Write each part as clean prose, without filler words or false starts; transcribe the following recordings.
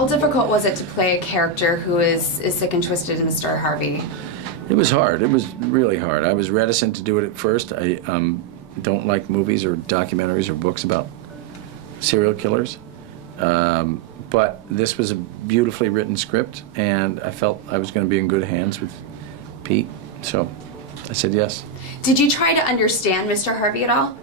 How difficult was it to play a character who is sick and twisted in the story Harvey? It was hard. It was really hard. I was reticent to do it at first. I don't like movies or documentaries or books about serial killers. But this was a beautifully written script, and I felt I was going to be in good hands with Pete, so I said yes. Did you try to understand Mr. Harvey at all?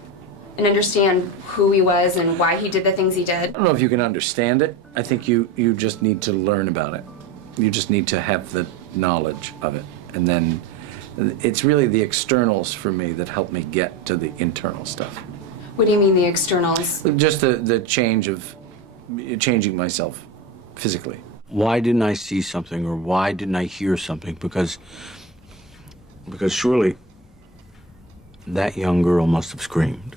And understand who he was and why he did the things he did? I don't know if you can understand it. I think you just need to learn about it. You just need to have the knowledge of it. And then it's really the externals for me that help me get to the internal stuff. What do you mean, the externals? Just the change of changing myself physically. Why didn't I see something, or why didn't I hear something? Because surely that young girl must have screamed.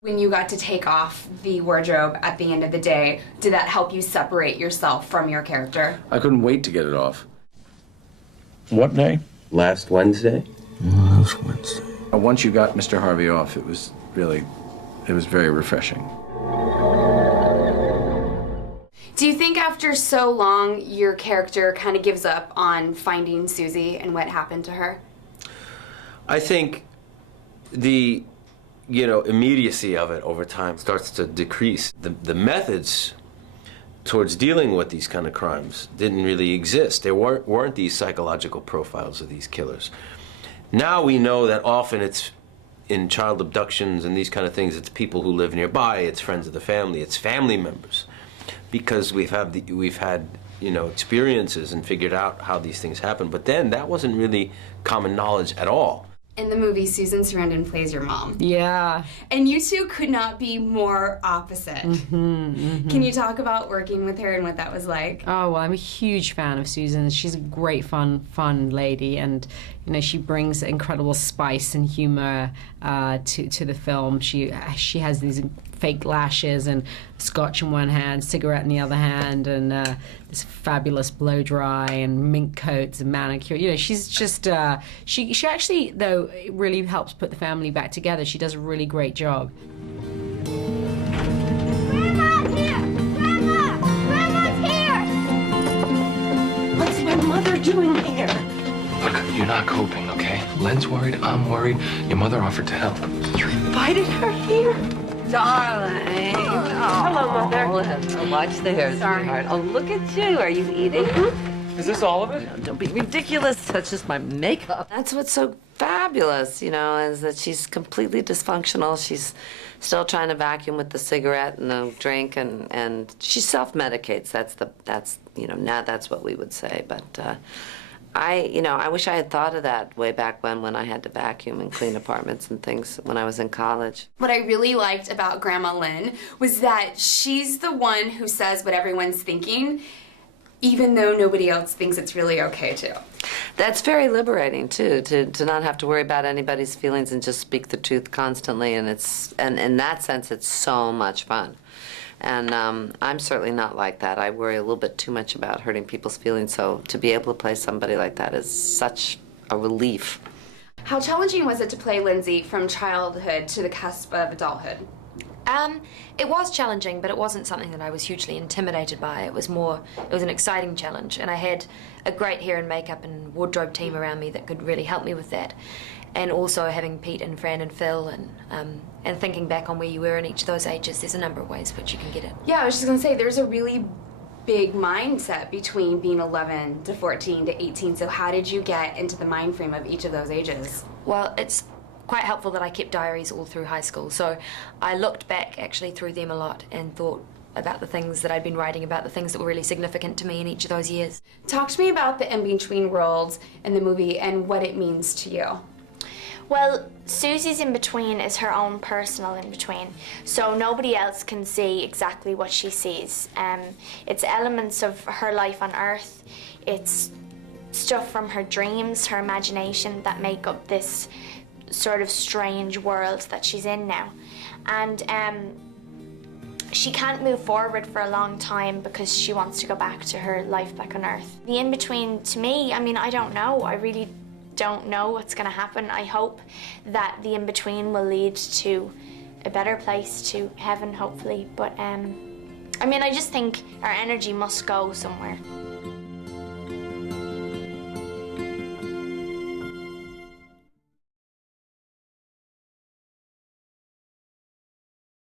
When you got to take off the wardrobe at the end of the day, did that help you separate yourself from your character? I couldn't wait to get it off. What day? Last Wednesday? Last Wednesday. Once you got Mr. Harvey off, it was very refreshing. Do you think after so long, your character kind of gives up on finding Susie and what happened to her? I think the immediacy of it over time starts to decrease. The methods towards dealing with these kind of crimes didn't really exist. There weren't these psychological profiles of these killers. Now we know that often it's in child abductions and these kind of things, it's people who live nearby, it's friends of the family, it's family members, because we've had experiences and figured out how these things happen. But then that wasn't really common knowledge at all. In the movie, Susan Sarandon plays your mom. Yeah. And you two could not be more opposite. Can you talk about working with her and what that was like? Oh, well, I'm a huge fan of Susan. She's a great, fun lady, and she brings incredible spice and humor to the film. She has these fake lashes and scotch in one hand, cigarette in the other hand, and this fabulous blow dry and mink coats and manicure. She's just she actually, though, it really helps put the family back together. She does a really great job. Grandma's here! Grandma! Grandma's here! What's my mother doing here? Look, you're not coping, okay? Lynn's worried, I'm worried. Your mother offered to help. You invited her here? Darling. Hello, Mother. Hello. Watch there, sweetheart. Oh, look at you. Are you eating? Is this all of it? No, don't be ridiculous. That's just my makeup. That's what's so fabulous, is that she's completely dysfunctional. She's still trying to vacuum with the cigarette and the drink, and she self-medicates. Now that's what we would say, but I wish I had thought of that way back when I had to vacuum and clean apartments and things when I was in college. What I really liked about Grandma Lynn was that she's the one who says what everyone's thinking, even though nobody else thinks it's really okay to. That's very liberating, too, to not have to worry about anybody's feelings and just speak the truth constantly, and in that sense, it's so much fun. And I'm certainly not like that. I worry a little bit too much about hurting people's feelings, so to be able to play somebody like that is such a relief. How challenging was it to play Lindsey from childhood to the cusp of adulthood? It was challenging, but it wasn't something that I was hugely intimidated by. It was an exciting challenge, and I had a great hair and makeup and wardrobe team around me that could really help me with that. And also having Pete and Fran and Phil, and thinking back on where you were in each of those ages, there's a number of ways which you can get it. Yeah, I was just gonna say, there's a really big mindset between being 11 to 14 to 18, so how did you get into the mind frame of each of those ages? Well, it's quite helpful that I kept diaries all through high school, so I looked back actually through them a lot and thought about the things that I'd been writing about, the things that were really significant to me in each of those years. Talk to me about the in-between worlds in the movie and what it means to you. Well, Susie's in-between is her own personal in-between, so nobody else can see exactly what she sees. It's elements of her life on Earth, it's stuff from her dreams, her imagination that make up this sort of strange world that she's in now. And she can't move forward for a long time because she wants to go back to her life back on Earth. The in-between, to me, I don't know. I really don't know what's going to happen. I hope that the in-between will lead to a better place, to heaven, hopefully. But I mean, I just think our energy must go somewhere.